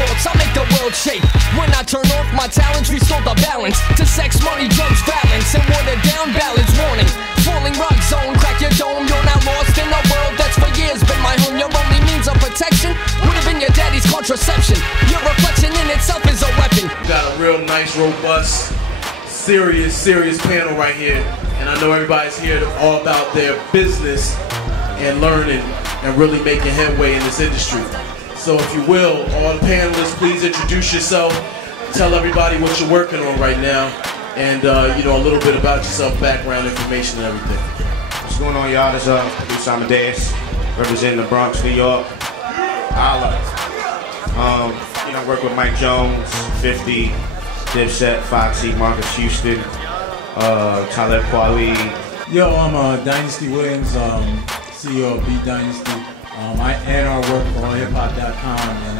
faults, I make the world shake. When I turn off, my talents restore the balance to sex, money, drugs, violence, and watered down ballads. Warning, falling rock zone, crack your dome. You're now lost in a world that's for years been my home. Your only means of protection would have been your daddy's contraception. Your reflection in itself is a weapon. Got a real nice, robust, serious panel right here, and I know everybody's here all about their business and learning and really making headway in this industry. So if you will, all the panelists, please introduce yourself, tell everybody what you're working on right now, and you know, a little bit about yourself, background information and everything. What's going on, y'all? This is producer Amadeus, representing the Bronx, New York. Holla. You know, I work with Mike Jones, 50, Dipset, Foxy, Marcus Houston, Talib Kweli. Yo, I'm Dynasty Williams, CEO of Beat Dynasty. I A&R work on hiphop.com and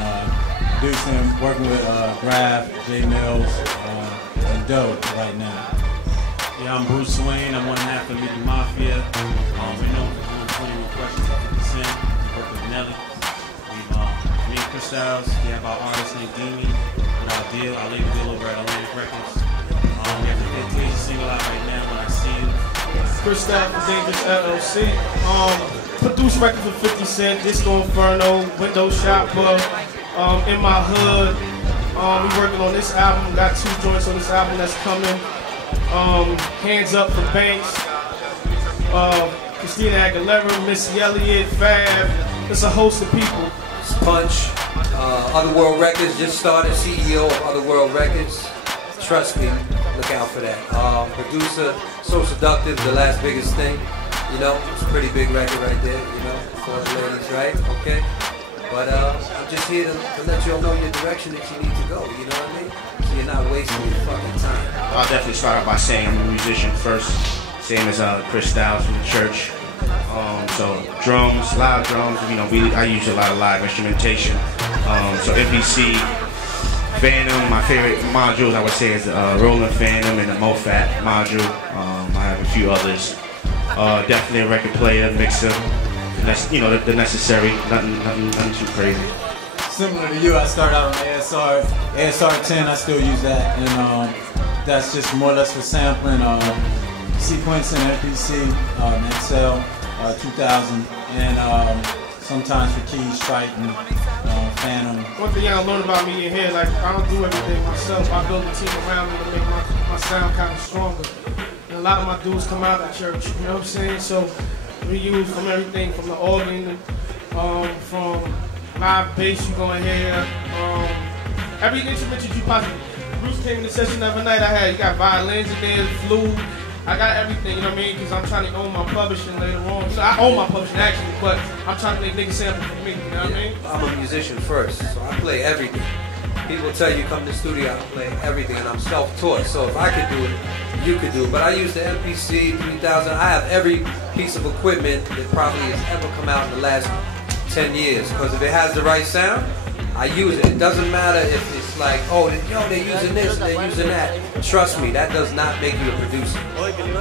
producing, working with Graf, J Mills, and Doe right now. Yeah, I'm Bruce Wayne. I'm one half of League Mafia. We're known for doing 21 questions at 50%. We work with Nelly. Me and Chris Styles, we have our artist named Demi with our deal, our label deal over at Atlantic Records. We have the Fantasia single out right now, When I See You. Chris Styles for Dangerous LLC. Produce records for 50 Cent, Disco Inferno, Window Shopper, In My Hood. We working on this album, got 2 joints on this album that's coming. Hands Up for Banks, Christina Aguilera, Missy Elliott, Fab. There's a host of people. Punch, Otherworld Records, just started, CEO of Otherworld Records. Trust me, look out for that. Producer, So Seductive, The Last Biggest Thing. You know, it's a pretty big record right there, you know, for the ladies, right? Okay? But I'm just here to let you all know your direction that you need to go, you know what I mean? So you're not wasting your fucking time. I'll definitely start out by saying I'm a musician first, same as Chris Styles from the church. So drums, live drums, you know, I use a lot of live instrumentation. So MPC, Phantom, my favorite modules I would say is Roland Phantom and the MoFat module. I have a few others. Definitely a record player, mixer. That's, you know, the necessary, nothing too crazy. Similar to you, I started out on ASR 10, I still use that, and that's just more or less for sampling, sequencing, MPC, Excel, 2000, and sometimes for keys, Triton, Phantom. One thing y'all learn about me in here, like, I don't do everything myself. I build a team around me to make my sound kind of stronger. And a lot of my dudes come out of church, you know what I'm saying? So we use from everything from the organ, from live bass you gonna hear, every instrument you possibly. Bruce came in the session the other night, you got violins in there, flute, I got everything, you know what I mean? Because I'm trying to own my publishing later on. You know, I own my publishing actually, but I'm trying to make niggas sample for me, you know what I mean? I'm a musician first, so I play everything. People tell you come to the studio, I play everything, and I'm self-taught. So if I could do it, you could do it. But I use the MPC 3000. I have every piece of equipment that probably has ever come out in the last 10 years. Because if it has the right sound, I use it. It doesn't matter if it's like, oh, yo, they're using this and they're using that. Trust me, that does not make you a producer.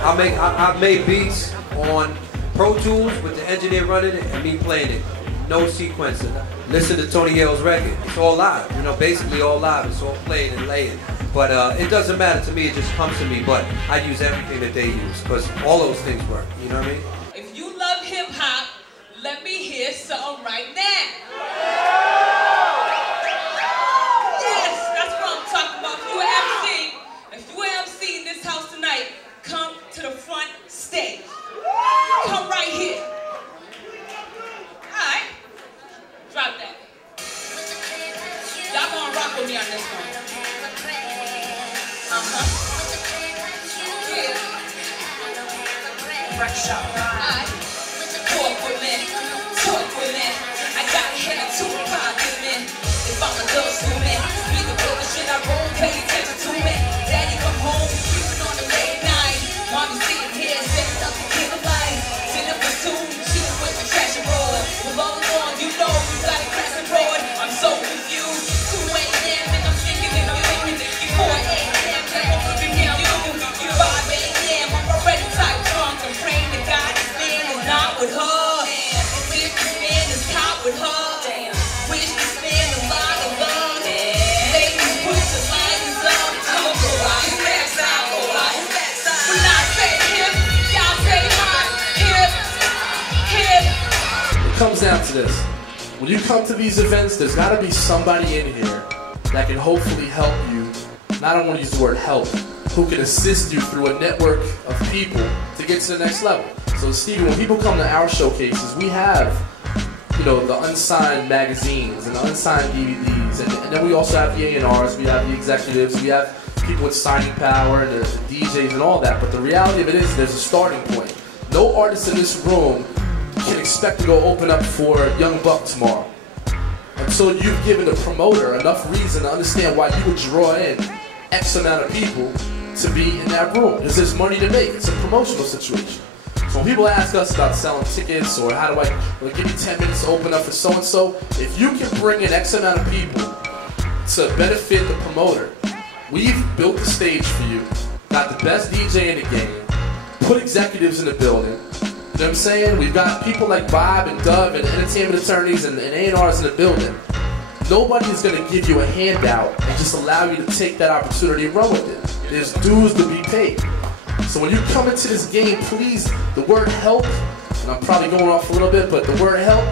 I've made beats on Pro Tools with the engineer running it and me playing it. No sequencing. Listen to Tony Yale's record. It's all live, you know, basically all live. It's all played and laid. But it doesn't matter to me, it just comes to me. But I use everything that they use because all those things work, you know what I mean? If you love hip hop, let me hear something right now. Yes, that's what I'm talking about. If you an MC in this house tonight, come to the front stage. Come right here. Alright. Drop that. Y'all gonna rock with me on this one. Yeah. Fresh out. Alright. Talk with me. I got hair to a pocket, man. If I'm a little student, be the bullshit I roll, pay attention to me. Daddy come home, sleeping on the late night. Mommy sitting here, setting up the candlelight. Sitting up the soon, chilling with the trash and roll. Well, all along, you know you got a class and roll. I'm so confused. 2 a.m. and I'm thinking and I'm thinking. You 4 a.m. and I'm looking down you. You 5 a.m. I'm already tight drunk. I'm praying to God this man is not with her. This man is caught with her. Wish this man a lot of love. comes down to this. When you come to these events, there's got to be somebody in here that can hopefully help you. And I don't want to use the word help, who can assist you through a network of people to get to the next level. So Stevie, when people come to our showcases, we have, you know, the unsigned magazines and the unsigned DVDs, and then we also have the A&Rs, we have the executives, we have people with signing power, and the DJs and all that. But the reality of it is there's a starting point. No artist in this room can expect to go open up for Young Buck tomorrow until you've given the promoter enough reason to understand why you would draw in X amount of people to be in that room, because there's money to make. It's a promotional situation. So when people ask us about selling tickets or how do I give you 10 minutes to open up for so-and-so, if you can bring in X amount of people to benefit the promoter, we've built the stage for you, got the best DJ in the game, put executives in the building, you know what I'm saying? We've got people like Bob and Dove and entertainment attorneys and A&Rs in the building. Nobody's going to give you a handout and just allow you to take that opportunity and run with it. There's dues to be paid. So when you come into this game, please, the word help, and I'm probably going off a little bit, but the word help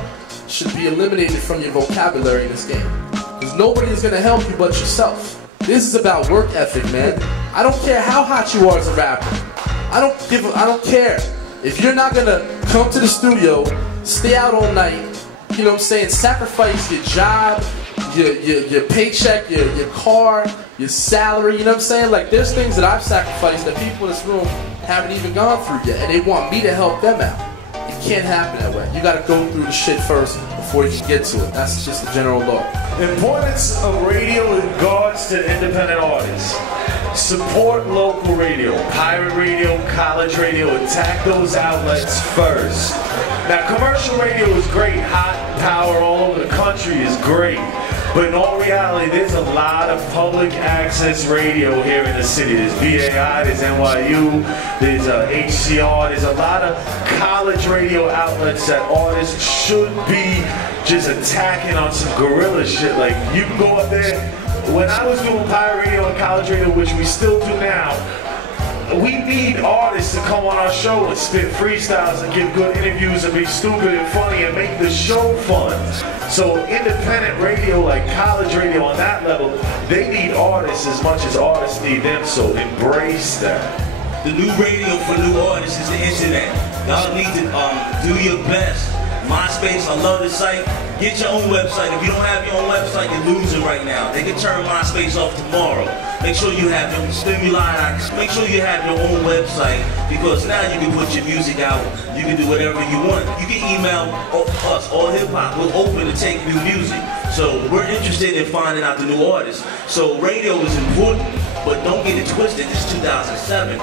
should be eliminated from your vocabulary in this game. Because nobody is going to help you but yourself. This is about work ethic, man. I don't care how hot you are as a rapper. I don't care. If you're not going to come to the studio, stay out all night, you know what I'm saying, sacrifice your job, your paycheck, your car, your salary, you know what I'm saying? Like, there's things that I've sacrificed that people in this room haven't even gone through yet, and they want me to help them out. It can't happen that way. You gotta go through the shit first before you can get to it. That's just the general law. Importance of radio in regards to independent artists. Support local radio, pirate radio, college radio, attack those outlets first. Now, commercial radio is great, hot power all over the country is great, but in all reality, there's a lot of public access radio here in the city. There's VAI, there's NYU, there's HCR, there's a lot of college radio outlets that artists should be just attacking on some guerrilla shit. Like, you can go up there. When I was doing pirate radio and college radio, which we still do now, we need artists to come on our show and spit freestyles and give good interviews and be stupid and funny and make the show fun. So independent radio, like college radio on that level, they need artists as much as artists need them, so embrace that. The new radio for new artists is the internet. Y'all need to do your best. MySpace, I love the site. Get your own website. If you don't have your own website, you're losing right now. They can turn MySpace off tomorrow. Make sure you have your stimuli. Make sure you have your own website, because now you can put your music out. You can do whatever you want. You can email us, All Hip Hop. We're open to take new music. So we're interested in finding out the new artists. So radio is important, but don't get it twisted. This is 2007.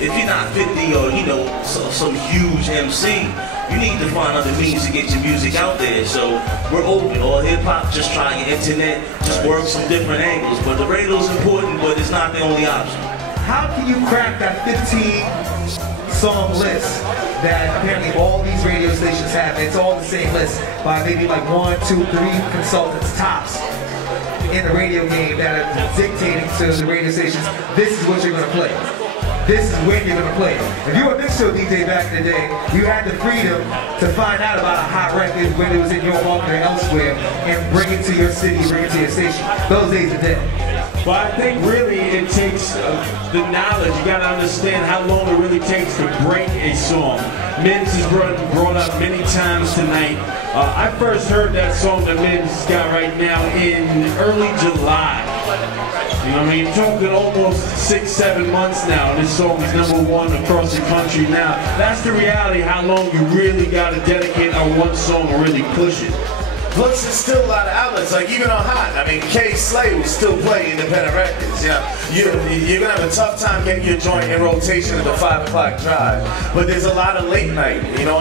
If you're not 50 or, you know, some huge MC, you need to find other means to get your music out there. So we're open. All hip hop, just try your internet, just work some different angles. But the radio's important, but it's not the only option. How can you crack that 15-song list that apparently all these radio stations have? It's all the same list by maybe like 1, 2, 3 consultants tops in the radio game that are dictating to the radio stations, this is what you're going to play. This is when you're going to play it. If you were a mix show DJ back in the day, you had the freedom to find out about a hot record when it was in your market or elsewhere and bring it to your city, bring it to your station. Those days are dead. Well, I think really it takes the knowledge. You got to understand how long it really takes to break a song. Mims has brought up many times tonight. I first heard that song that Mims got right now in early July. You know what I mean? You're talking almost 6-7 months now, and this song is #1 across the country now. That's the reality, how long you really got to dedicate on one song and really push it. Plus, there's still a lot of outlets, like even on Hot. I mean, K. Slay will still play independent records. Yeah, you're gonna have a tough time getting your joint in rotation at the 5 o'clock drive. But there's a lot of late night, you know.